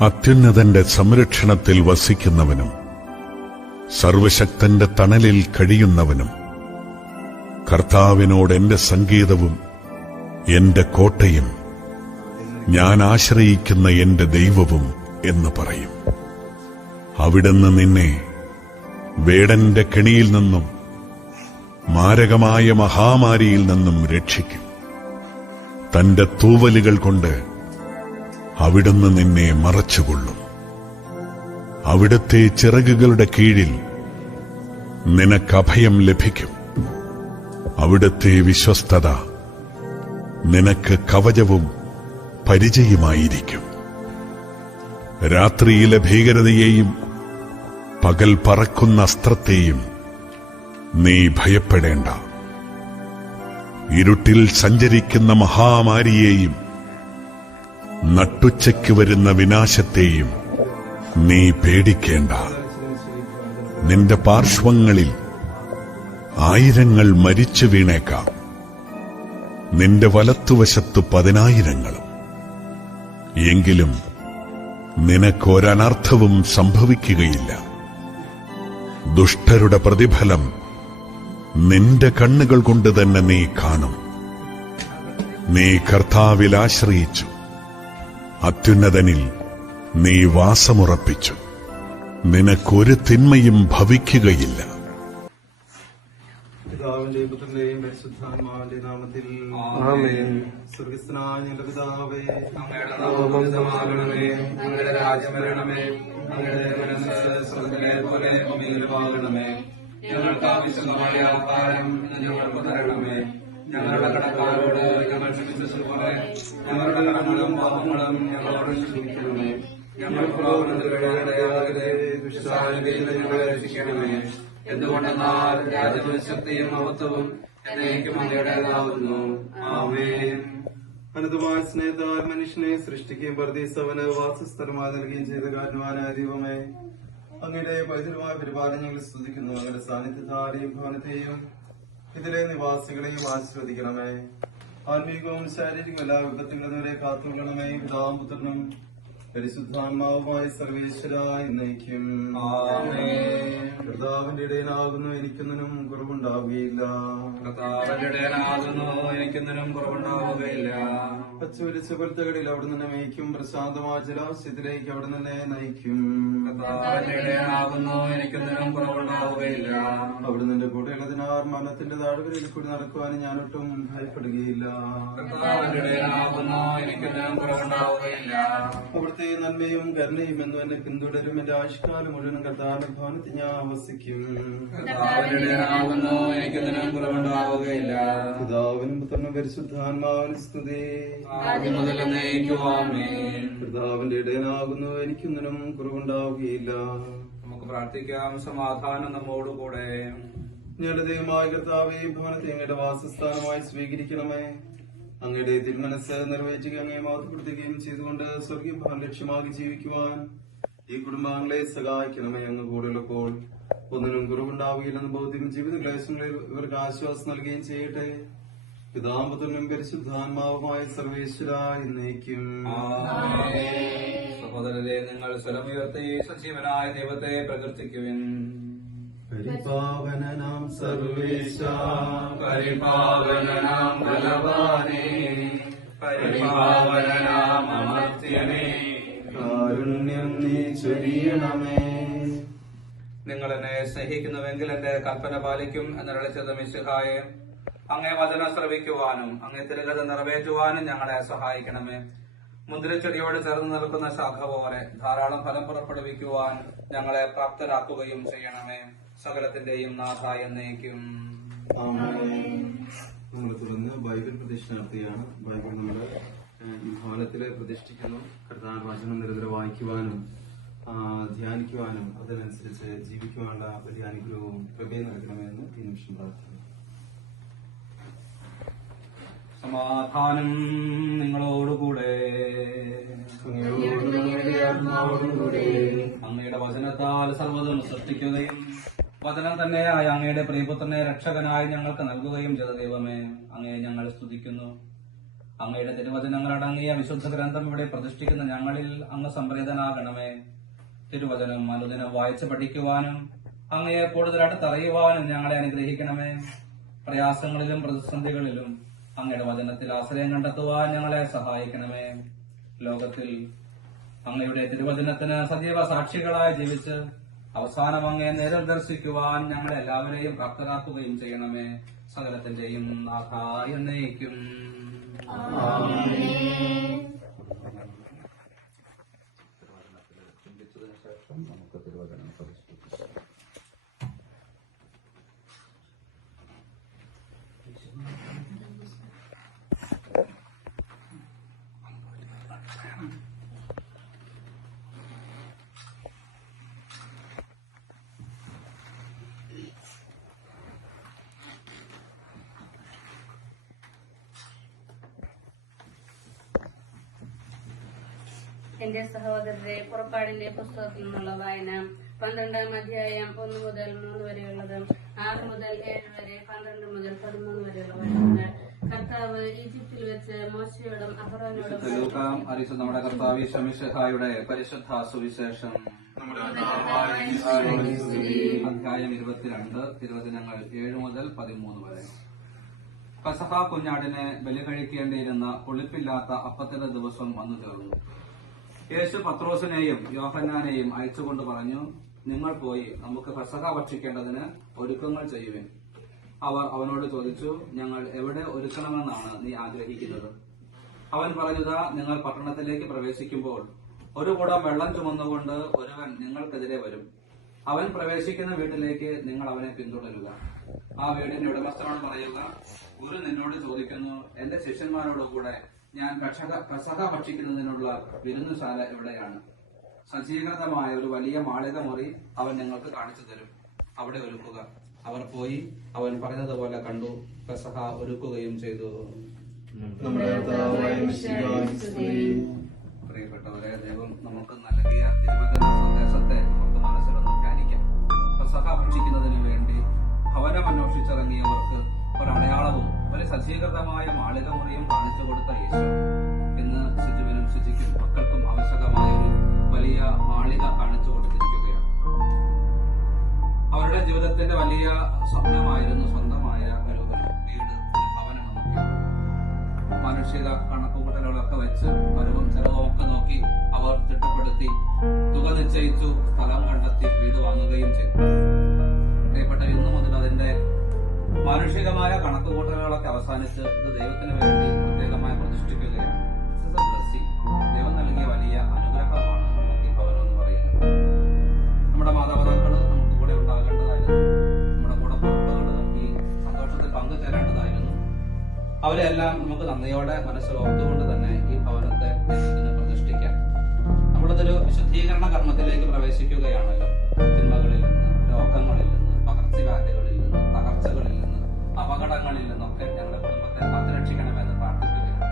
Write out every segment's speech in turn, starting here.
അത്യുന്നതന്റെ സംരക്ഷണത്തിൽ വസിക്കുന്നവനും സർവശക്തന്റെ തണലിൽ കഴിയുന്നവനും കർത്താവിനോട് എന്റെ സംഗീതവും എന്റെ കോട്ടയും ഞാൻ ആശ്രയിക്കുന്ന എന്റെ ദൈവവും എന്ന് പറയും. അവിടുന്ന് നിന്നെ വേടന്റെ കെണിയിൽ നിന്നും മാരകമായ മഹാമാരിയിൽ നിന്നും രക്ഷിക്കും. തന്റെ തൂവലുകൾ കൊണ്ട് അവിടുന്ന് നിന്നെ മറച്ചുകൊള്ളും. അവിടത്തെ ചിറകുകളുടെ കീഴിൽ നിനക്ക് അഭയം ലഭിക്കും. അവിടത്തെ വിശ്വസ്തത നിനക്ക് കവചവും പരിചയമായിരിക്കും. രാത്രിയിലെ ഭീകരതയെയും പകൽ പറക്കുന്ന അസ്ത്രത്തെയും നീ ഭയപ്പെടേണ്ട. ഇരുട്ടിൽ സഞ്ചരിക്കുന്ന മഹാമാരിയെയും നട്ടുച്ചയ്ക്ക് വരുന്ന വിനാശത്തെയും നീ പേടിക്കേണ്ട. നിന്റെ പാർശ്വങ്ങളിൽ ആയിരങ്ങൾ മരിച്ചു വീണേക്കാം. നിന്റെ വലത്തുവശത്തു പതിനായിരങ്ങളും. എങ്കിലും നിനക്കൊരനർത്ഥവും സംഭവിക്കുകയില്ല. ദുഷ്ടരുടെ പ്രതിഫലം നിന്റെ കണ്ണുകൾ കൊണ്ട് തന്നെ നീ കാണും. നീ കർത്താവിൽ ആശ്രയിച്ചു. അത്യുന്നതനിൽ നീ വാസമുറപ്പിച്ചു. നിനക്കൊരു തിന്മയും ഭവിക്കുകയില്ല. പിതാവിന്റെയും പുത്രന്റെയും പരിശുദ്ധാത്മാവിന്റെ നാമത്തിൽ ഞങ്ങളുടെ പിതാവേ അങ്ങയുടെ നാമം സമാഗണമേ. അങ്ങയുടെ രാജ്യം വരണമേ. അങ്ങയുടെ മനസ്സ് സ്വർഗത്തിലെ പോലെ ഭൂമിയിലുമാകണമേ ഞങ്ങൾക്ക് ആവശ്യമായ ആഹാരം ഞങ്ങൾക്ക് തരണമേ. ഞങ്ങളുടെ കടക്കാരോട് ഞങ്ങൾ ക്ഷമിച്ചതുപോലെ ഞങ്ങളുടെ കടങ്ങളും പാപങ്ങളും ഞങ്ങളോട് ക്ഷമിക്കണമേ. ഞങ്ങൾ ദുഷ്ടാരതയിൽ നിന്ന് ഞങ്ങളെ രക്ഷിക്കണമേ. എന്തുകൊണ്ടെന്നാൽ രാജ്യത്തിന് ശക്തിയും മഹത്വവും എന്നേക്കും അങ്ങയുടേതാവുന്നു. ആമേൻ. അനന്തമായ സ്നേഹത്താൽ മനുഷ്യനെ സൃഷ്ടിക്കുകയും പ്രതീസവന് വാസസ്ഥലമായി നൽകുകയും ചെയ്ത കാരണവാനായ ദൈവമേ അങ്ങയുടെ പൈതൃകമായ പരിപാലനങ്ങൾ സ്തുതിക്കുന്നു. അങ്ങയുടെ സാന്നിധ്യത്താരെയും ഭവനത്തെയും ഇതിലെ നിവാസികളെയും ആശീർവദിക്കണമേ. ആത്മീകവും ശാരീരികവും എല്ലാ വിപത്തുകളെ കാത്തുകൊള്ളണമേ. പിതാവും പുത്രനും പരിശുദ്ധാത്മാവുമായി സർവേശ്വരായി നയിക്കും. കർത്താവിന്റെ ഇടയിലാകുന്നു എനിക്കൊന്നിനും കുറവുണ്ടാവുകയില്ല. കർത്താവിനുടേനാകുന്നു എനിക്കൊന്നിനും കുറവുണ്ടാവുകയില്ല. പച്ചുവരിച്ച കൊരുത്തകളിൽ അവിടെ നിന്ന് മേയ്ക്കും പ്രശാന്തമായ ജലാശയത്തിലേക്ക് അവിടെ നിന്നെ നയിക്കും. എനിക്കൊന്നിനും കുറവുണ്ടാവുകയില്ല. അവിടെ നിന്റെ കൂടെ ഉള്ളതിനാർ മനത്തിന്റെ താഴ്വരയിൽ കൂടി നടക്കുവാനും ഞാനൊട്ടും ഭയപ്പെടുകയില്ല. എനിക്കൊന്നിനും കുറവുണ്ടാവുകയില്ല. അവിടുത്തെ നന്മയും കരുണയും എന്നും എന്നെ പിന്തുടരും. എന്റെ ആയുഷ്കാലം മുഴുവനും കർത്താവിന്റെ ഭവനത്തിൽ ഞാൻ വസിക്കും കുറവുണ്ടാവുകയില്ല പിതാവിനും പുത്രനും പരിശുദ്ധാത്മാവിന് സ്തുതി. പിതാവിന്റെ ഇടയനാകുന്നു. എനിക്കൊന്നിനും കുറവുണ്ടാവുകയില്ല. നമുക്ക് പ്രാർത്ഥിക്കാം. സമാധാനം നമ്മോടുകൂടെ. ഞങ്ങളുടെ ദൈവമായ കർത്താവെ ഭവനത്തെ ഞങ്ങളുടെ വാസസ്ഥാനമായി സ്വീകരിക്കണമേ. അങ്ങയുടെ തിരുമനസ് നിറവേറ്റുകയും അങ്ങയെ മാതൃപ്പെടുത്തുകയും ചെയ്തുകൊണ്ട് സ്വർഗീയ ലക്ഷ്യമാക്കി ജീവിക്കുവാൻ ഈ കുടുംബാംഗങ്ങളെ സഹായിക്കണമേ അങ്ങ് കൂടെയുള്ളപ്പോൾ. ഒന്നിനും കുറവുണ്ടാവുകയില്ലെന്ന് ബോധ്യം ജീവിത ക്ലേശങ്ങളിൽ ഇവർക്ക് ആശ്വാസം നൽകുകയും ചെയ്യട്ടെ. പിതാമ്പുത്രനും പരിശുദ്ധാത്മാവുമായ സർവേശ്വര എന്നേക്കും. സഹോദരരെ നിങ്ങൾ സ്വലമുയർത്തി സജീവനായ ദൈവത്തെ പ്രകീർത്തിക്കുവിൻ. പരിപാവനാം സർവേശ പരിപാവനാം ബലവാനേ. പരിപാവനാം അമർത്യനേ. കാരുണ്യം നീ ചൊരിയണമേ. നിങ്ങൾ എന്നെ സ്നേഹിക്കുന്നുവെങ്കിൽ എന്റെ കൽപ്പന പാലിക്കും എന്നരളിച്ചത് മിശുഹായെ. അങ്ങേ വചനം ശ്രവിക്കുവാനും അങ്ങേ തിരുകഥ നിറവേറ്റുവാനും ഞങ്ങളെ സഹായിക്കണമേ. മുദ്രച്ചെടിയോട് ചേർന്ന് നിൽക്കുന്ന ശാഖ പോലെ ധാരാളം ഫലം പുറപ്പെടുവിക്കുവാൻ ഞങ്ങളെ പ്രാപ്തരാക്കുകയും ചെയ്യണമേ. സകലത്തിന്റെയും നാഥ എന്നേക്കും. നമ്മൾ തുടർന്ന് ബൈബിൾ പ്രതിഷ്ഠ നടത്തുകയാണ് ബൈബിൾ നമ്മൾ ഈ പ്രതിഷ്ഠിക്കുന്നു. കർത്താൻ വചനം നിരന്തരം വായിക്കുവാനും ധ്യാനിക്കുവാനും അതിനനുസരിച്ച് ജീവിക്കുവാനുള്ള വലിയ അനുഗ്രഹവും കൃപയും നൽകണമെന്ന് ഈ നിമിഷം പ്രാർത്ഥിക്കുന്നു. സമാധാനം നിങ്ങളോടുകൂടെ. അങ്ങയുടെ വചനത്താൽ സർവതും സൃഷ്ടിക്കുകയും വചനം തന്നെയായ അങ്ങയുടെ പ്രിയപുത്രനെ രക്ഷകനായി ഞങ്ങൾക്ക് നൽകുകയും ചെയ്ത ദൈവമേ അങ്ങയെ ഞങ്ങൾ സ്തുതിക്കുന്നു. അങ്ങയുടെ തിരുവചനങ്ങൾ അടങ്ങിയ വിശുദ്ധ ഗ്രന്ഥം ഇവിടെ പ്രതിഷ്ഠിക്കുന്ന ഞങ്ങളിൽ അങ്ങ് സംപ്രീതനാകണമേ. തിരുവചനം അനുദിനം വായിച്ചു പഠിക്കുവാനും അങ്ങയെ കൂടുതൽ അടുത്തറിയുവാനും ഞങ്ങളെ അനുഗ്രഹിക്കണമേ. പ്രയാസങ്ങളിലും പ്രതിസന്ധികളിലും അങ്ങയുടെ വചനത്തിൽ ആശ്രയം കണ്ടെത്തുവാൻ ഞങ്ങളെ സഹായിക്കണമേ. ലോകത്തിൽ അങ്ങയുടെ തിരുവചനത്തിന് സജീവ സാക്ഷികളായി ജീവിച്ച് അവസാനം അങ്ങയെ നേരിൽ ദർശിക്കുവാൻ ഞങ്ങളെ എല്ലാവരെയും പ്രാപ്തരാക്കുകയും ചെയ്യണമേ. സകലത്തിന്റെയും നാഥായ എന്നേക്കും. എന്റെ സഹോദരരെ പുറപ്പാടിന്റെ പുസ്തകത്തിൽ നിന്നുള്ള വായന പന്ത്രണ്ടാം അധ്യായം ഒന്ന് മുതൽ മൂന്ന് വരെയുള്ളത് ആറ് മുതൽ ഏഴ് വരെ പന്ത്രണ്ട് മുതൽ പതിമൂന്ന് വരെയുള്ള വചനങ്ങൾ. കർത്താവ് ഈജിപ്തിൽ വെച്ച് മോശയോടും അഹ്റോനോടും അറിയിച്ച നമ്മുടെ കർത്താവ് ശമിഷഹായുടെ പരിശുദ്ധ സുവിശേഷം. അധ്യായം ഇരുപത്തിരണ്ട് തിരുവചനങ്ങൾ ഏഴ് മുതൽ പതിമൂന്ന് വരെ. കസഹ കുഞ്ഞാടിനെ ബലി കഴിക്കേണ്ടിയിരുന്ന പുളിപ്പില്ലാത്ത അപ്പത്തിന്റെ ദിവസം വന്നു ചേർന്നു യേശു പത്രോസിനെയും യോഹന്നാനെയും അയച്ചുകൊണ്ട് പറഞ്ഞു നിങ്ങൾ പോയി നമുക്ക് കസഹ ഭക്ഷിക്കേണ്ടതിന് ഒരുക്കങ്ങൾ ചെയ്യുവിൻ. അവർ അവനോട് ചോദിച്ചു ഞങ്ങൾ എവിടെ ഒരുക്കണമെന്നാണ് നീ ആഗ്രഹിക്കുന്നത്? അവൻ പറഞ്ഞതാ നിങ്ങൾ പട്ടണത്തിലേക്ക് പ്രവേശിക്കുമ്പോൾ ഒരു കൂടം വെള്ളം ചുമന്നുകൊണ്ട് ഒരുവൻ നിങ്ങൾക്കെതിരെ വരും. അവൻ പ്രവേശിക്കുന്ന വീട്ടിലേക്ക് നിങ്ങൾ അവനെ പിന്തുടരുക. ആ വീടിന്റെ ഉടമസ്ഥനോട് പറയുക ഗുരു നിന്നോട് ചോദിക്കുന്നു എന്റെ ശിഷ്യന്മാരോട് കൂടെ ഞാൻ കഷക കസക ഭക്ഷിക്കുന്നതിനുള്ള വിരുന്നുശാല എവിടെയാണ് സജ്ജീകൃതമായ ഒരു വലിയ മാളിക മുറി അവൻ ഞങ്ങൾക്ക് കാണിച്ചു തരും. അവിടെ ഒരുക്കുക. അവർ പോയി അവൻ പറഞ്ഞതുപോലെ കണ്ടു. പെസഹ ഒരുക്കുകയും ചെയ്തു. പ്രിയപ്പെട്ടവരെ ദൈവം നമുക്ക് നൽകിയ തിരുവചന സന്ദേശത്തെ നമുക്ക് മനസ്സിലൊന്ന് ധ്യാനിക്കാം. പെസഹ ഭക്ഷിക്കുന്നതിന് വേണ്ടി ഭവനം അന്വേഷിച്ചിറങ്ങിയവർക്ക് ഒരു അടയാളവും ഒരു സജ്ജീകൃതമായ മാളിക മുറിയും കാണിച്ചു കൊടുത്ത യേശു ഇന്ന് ശുചിവനും ശുചിക്കും മക്കൾക്കും ആവശ്യകമായ ഒരു വലിയ മാളിക കാണിച്ചു കൊടുത്തിരിക്കുകയാണ്. അവരുടെ ജീവിതത്തിന്റെ വലിയ സ്വപ്നമായിരുന്നു സ്വന്തമായ ഒരു വീട് മനുഷ്യത കണക്കുകൂട്ടലുകളൊക്കെ വെച്ച് വരവും ചെലവും ഒക്കെ നോക്കി അവർ തിട്ടപ്പെടുത്തി തുക നിശ്ചയിച്ചു സ്ഥലം കണ്ടെത്തി വീട് വാങ്ങുകയും ചെയ്തു. പ്രിയപ്പെട്ട ഇന്നു മുതൽ അതിന്റെ മാനുഷികമായ കണക്കുകൂട്ടലുകളൊക്കെ അവസാനിച്ച് ഇത് ദൈവത്തിന് വേണ്ടി പ്രത്യേകമായി പ്രതിഷ്ഠിക്കുകയാണ്. ദൈവം നൽകിയ വലിയ അനുഗ്രഹമാണ് നമുക്ക് ഭവനം എന്ന് പറയുന്നത്. നമ്മുടെ മാതാപിതാക്കൾ നമുക്ക് കൂടെ ഉണ്ടാകേണ്ടതായിരുന്നു. നമ്മുടെ കൂടെ പുറപ്പുകൾ ഈ സന്തോഷത്തിൽ പങ്കുചേരേണ്ടതായിരുന്നു. അവരെല്ലാം നമുക്ക് നന്ദിയോടെ മനസ്സിൽ ഓർത്തുകൊണ്ട് തന്നെ ഈ ഭവനത്തെ ദൈവത്തിന് പ്രതിഷ്ഠിക്കാം. നമ്മളിതൊരു വിശുദ്ധീകരണ കർമ്മത്തിലേക്ക് പ്രവേശിക്കുകയാണല്ലോ. തിന്മകളിൽ നിന്ന് രോഗങ്ങളിൽ അപകടങ്ങളിൽ നിന്നൊക്കെ ഞങ്ങളുടെ കുടുംബത്തെ കാത്തുരക്ഷിക്കണമെന്ന് പ്രാർത്ഥിക്കുകയാണ്.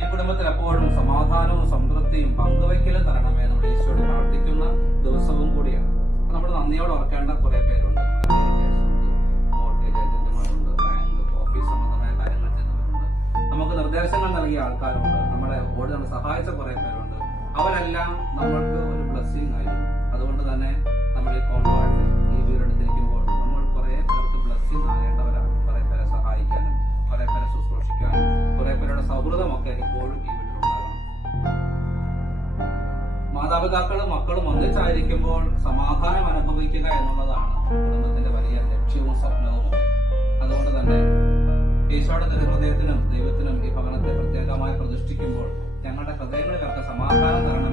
ഈ കുടുംബത്തിൽ എപ്പോഴും സമാധാനവും സംതൃപ്തിയും പങ്കുവയ്ക്കലും തരണമേ നമ്മൾ ഈശോയോട് പ്രാർത്ഥിക്കുന്ന ദിവസവും കൂടിയാണ്. നമ്മൾ നന്ദിയോടെ ഓർക്കേണ്ട കുറെ പേരുണ്ട്. നമുക്ക് നിർദ്ദേശങ്ങൾ നൽകിയ ആൾക്കാരുണ്ട്. നമ്മളെ ഓടി നമ്മൾ സഹായിച്ച കുറെ പേരുണ്ട്. അവരെല്ലാം നമ്മൾക്ക് ഒരു ബ്ലസ്സിംഗ് ആയിരുന്നു അതുകൊണ്ട് തന്നെ നമ്മൾ ഈ കോൺവാർഡിൽ എപ്പോഴും ഈ വീട്ടിലുണ്ടാകണം മാതാപിതാക്കളും മക്കളും ഒന്നിച്ചായിരിക്കുമ്പോൾ സമാധാനം അനുഭവിക്കുക എന്നുള്ളതാണ് കുടുംബത്തിന്റെ വലിയ ലക്ഷ്യവും സ്വപ്നവും അതുകൊണ്ട് തന്നെ ഈശോയുടെ തിരുഹൃദയത്തിനും ദൈവത്തിനും ഈ ഭവനത്തെ പ്രത്യേകമായി പ്രതിഷ്ഠിക്കുമ്പോൾ ഞങ്ങളുടെ ഹൃദയങ്ങളിലൊക്കെ സമാധാനം തരണമേ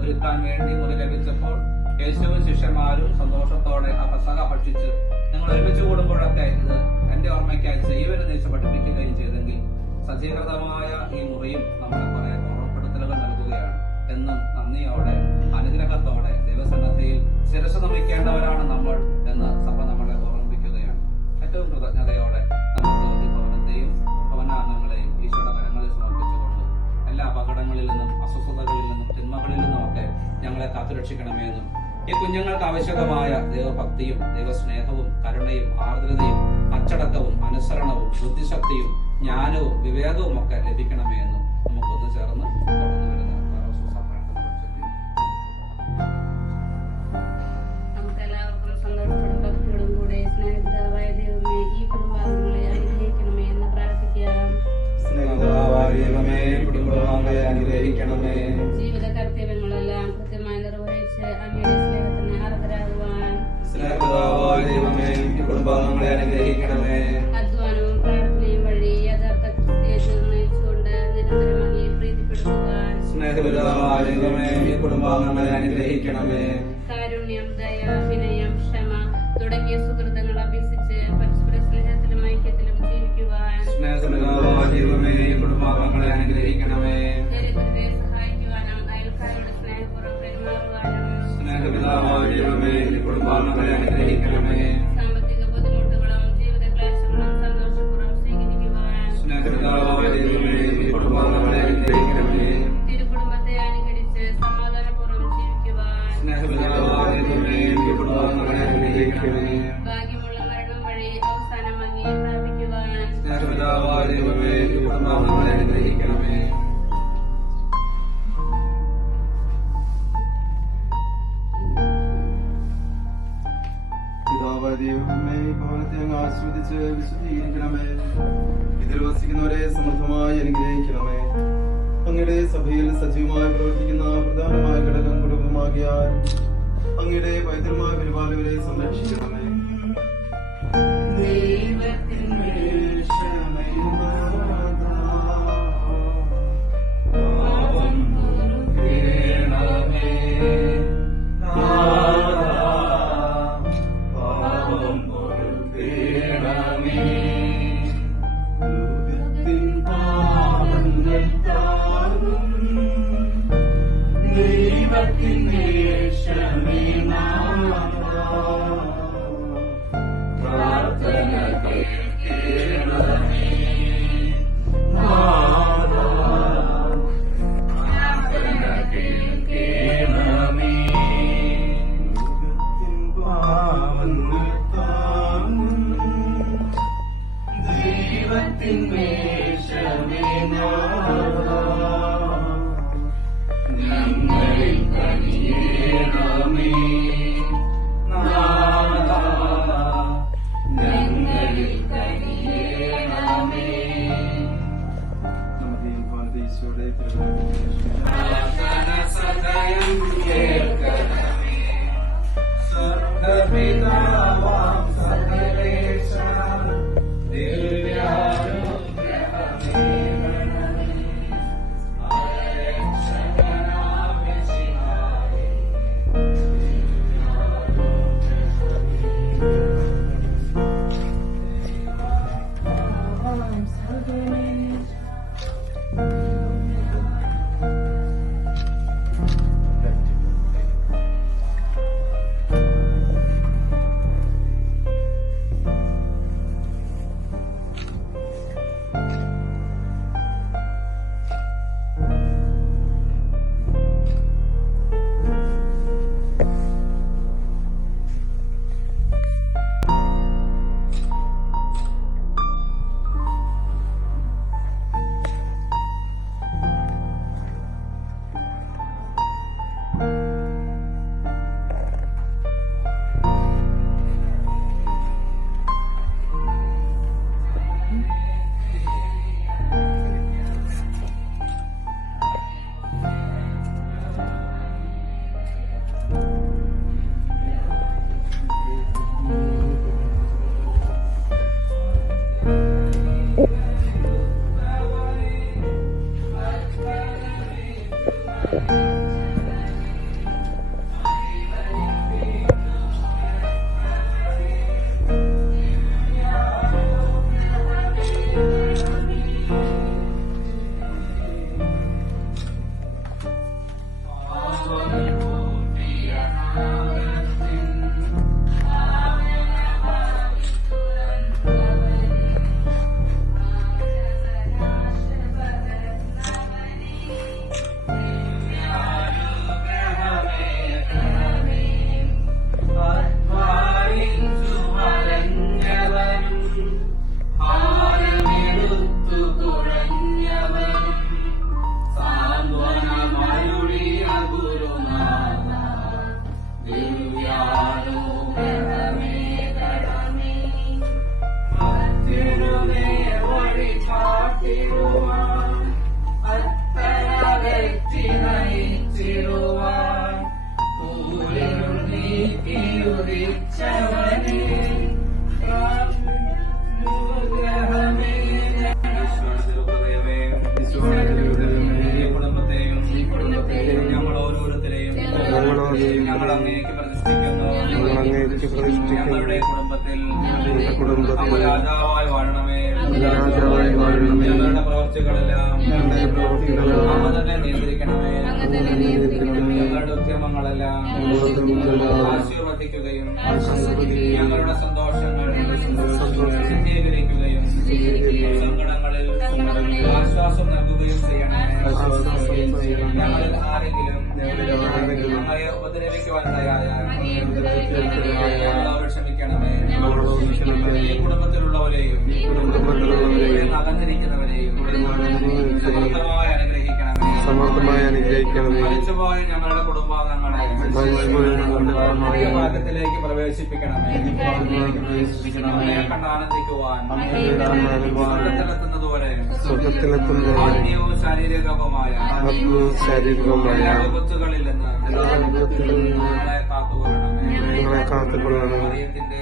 ഒരുക്കാൻ വേണ്ടി മുറി ലഭിച്ചപ്പോൾ യേശുവും ശിഷ്യന്മാരും സന്തോഷത്തോടെ ആ പെസഹ ഭക്ഷിച്ച് നിങ്ങൾ ഒരുമിച്ച് കൂടുമ്പോഴൊക്കെ ഇത് എന്റെ ഓർമ്മയ്ക്കായി ചെയ്യുവരെ ദേശം പഠിപ്പിക്കുകയും ചെയ്തെങ്കിൽ സജീകൃതമായ ഈ മുറിയും നമ്മളെ കുറെ ഓർമ്മപ്പെടുത്തലുകൾ നൽകുകയാണ്. എന്നും നന്ദിയോടെ അനുഗ്രഹത്തോടെ ദൈവസന്നദ്ധയിൽ ശിരസ് നമിക്കേണ്ടവരാണ് ഞങ്ങളെ കാത്തുരക്ഷിക്കണമേ എന്നും ഈ കുഞ്ഞുങ്ങൾക്ക് ആവശ്യകമായ ദൈവഭക്തിയും ദൈവസ്നേഹവും കരുണയും ആർദ്രതയും അച്ചടക്കവും അനുസരണവും ബുദ്ധിശക്തിയും ജ്ഞാനവും വിവേകവും ഒക്കെ ലഭിക്കണം ദൈവമേ ഭവനത്തെ അങ്ങ് ആസ്വദിച്ച് വിശുദ്ധീകരിക്കണമേ. ഇതിൽ വസിക്കുന്നവരെ സമൃദ്ധമായി അനുഗ്രഹിക്കണമേ. അങ്ങയുടെ സഭയിൽ സജീവമായി പ്രവർത്തിക്കുന്ന പ്രധാനമായ ഘടകം കുടുംബമാകിയാൽ അങ്ങയുടെ പൈതൃമായ പരിപാലകരെ സംരക്ഷിക്കണമേ. ദൈവത്തെ in ஈஸ்வரே பிரபு ആശീർവദിക്കുകയും ഞങ്ങളുടെ സന്തോഷങ്ങൾ സങ്കടങ്ങളിൽ ആശ്വാസം നൽകുകയും ചെയ്യണം ഞങ്ങളിൽ ആരെങ്കിലും ക്ഷമിക്കണമേ. ഈ കുടുംബത്തിലുള്ളവരെയും അകന്നിരിക്കുന്നവരെയും അനുഗ്രഹിക്കണമേ. അനുഗ്രഹിക്കണമെന്ന് അനുഗ്രഹിക്കണമേ ഞങ്ങളുടെ കുടുംബാംഗങ്ങളെ പ്രവേശിപ്പിക്കണമേ. സ്വർഗത്തിലെത്തുന്നതുവരെ ആത്മീയവും ശാരീരികവുമായ ശാരീരികവുമായ വിപത്തുകളിൽ നിന്ന് ഞങ്ങളെ കാത്തുകൊള്ളണമേ. ഞങ്ങളെ മറിയത്തിന്റെ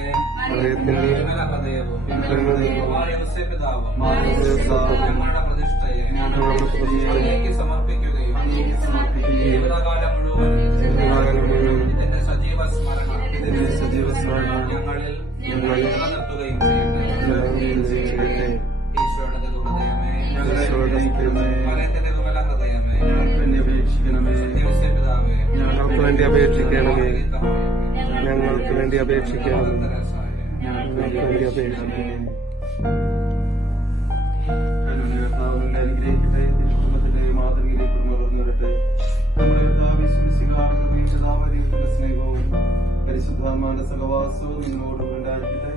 ഹൃദയവും പ്രതിഷ്ഠയെ ഞങ്ങളുടെ പ്രതിഷ്ഠയെ അങ്ങേക്ക് ഇതിന്റെ സജീവ സ്മരണ ഇതിന്റെ സജീവ സ്മരണം ഞങ്ങളിൽ ഞങ്ങളിൽ നിലനിർത്തുകയും ചെയ്യട്ടെ. ഈശോയുടെ ഹൃദയമേ. മറിയത്തിന്റെ വിമല ഹൃദയമേ അപേക്ഷിക്കണമേ ഔസേപിതാവേ ഞങ്ങൾക്ക് വേണ്ടി അപേക്ഷിക്കണമേ ഞങ്ങൾക്ക് വേണ്ടി അപേക്ഷിക്കണമേ ഞങ്ങൾക്ക് വേണ്ടി അപേക്ഷിക്കണമേ സ്നേഹവും പരിശുദ്ധാത്മാന്റെ സഹവാസവും നിന്നോടും ഉണ്ടായിരിക്കട്ടെ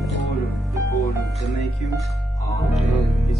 ഇപ്പോഴും. ഇപ്പോഴും. എന്നേക്കും. ആമേൻ.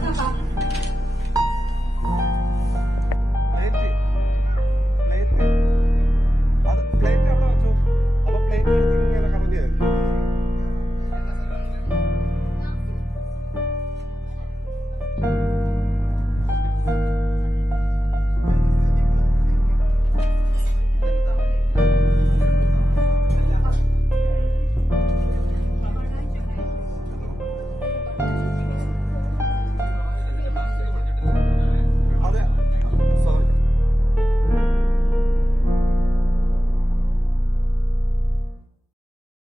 看 房